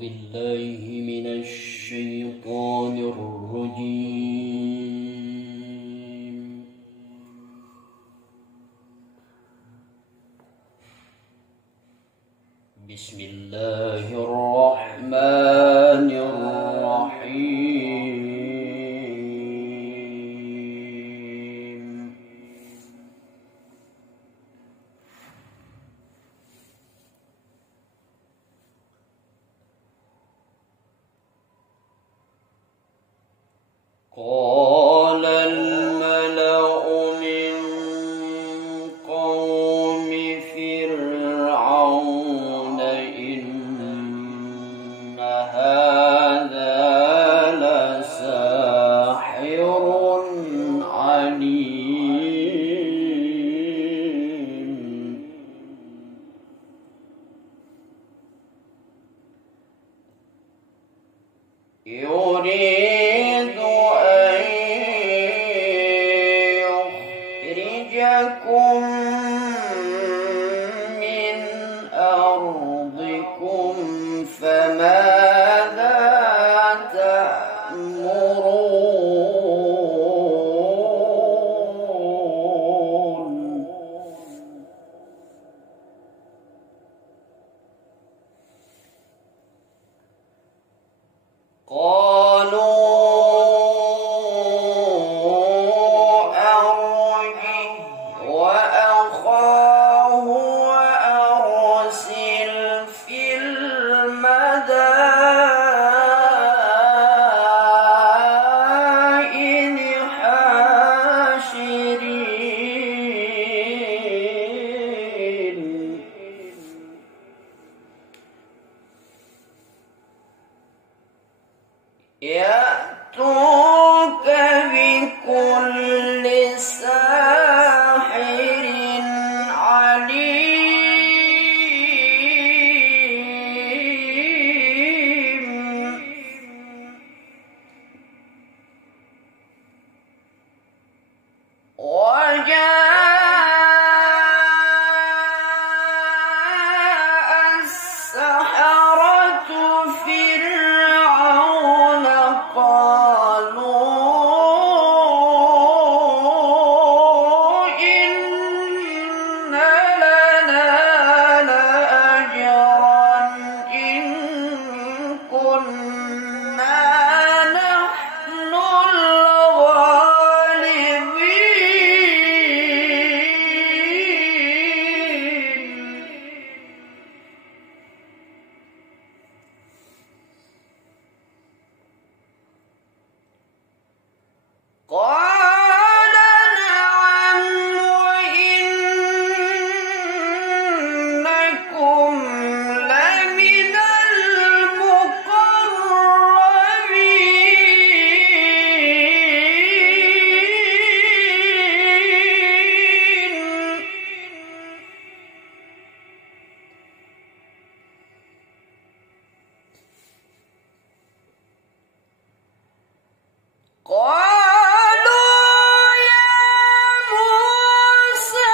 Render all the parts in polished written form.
بالله من الشيطان الرجيم. بسم الله الرحمن الرحيم. قال الملأ من قوم فرعون إن هذا لساحر عليم. يريد أن يخرجكم من أرضكم فماذا تأمرون. قالوا أرجه وأخاه وأرسل في المدائن حاشرين. يأتوك بكل ساحر عليم. وجاء السحرة فرعون قالوا إن لنا لأجرا إن كنا نحن الغالبين. قال نعم وإنكم لمن المقربين. قالوا يا موسى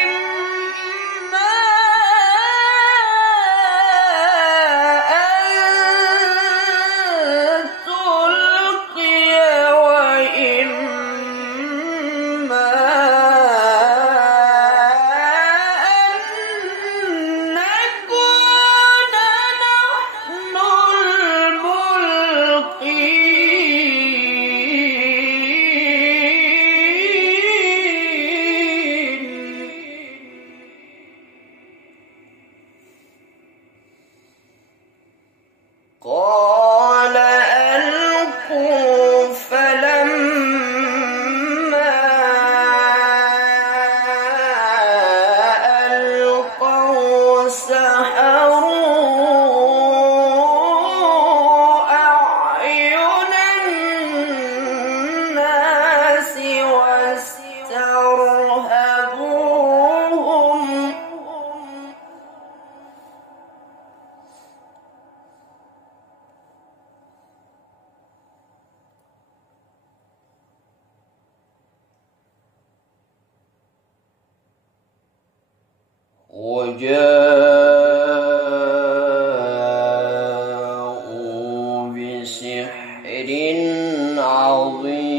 إما أن تلقي وإما أن نكون نحن الملقين. قال ألقوا فلما ألقوا سحروا أعين الناس واسترهبوهم. وجاء عظيم.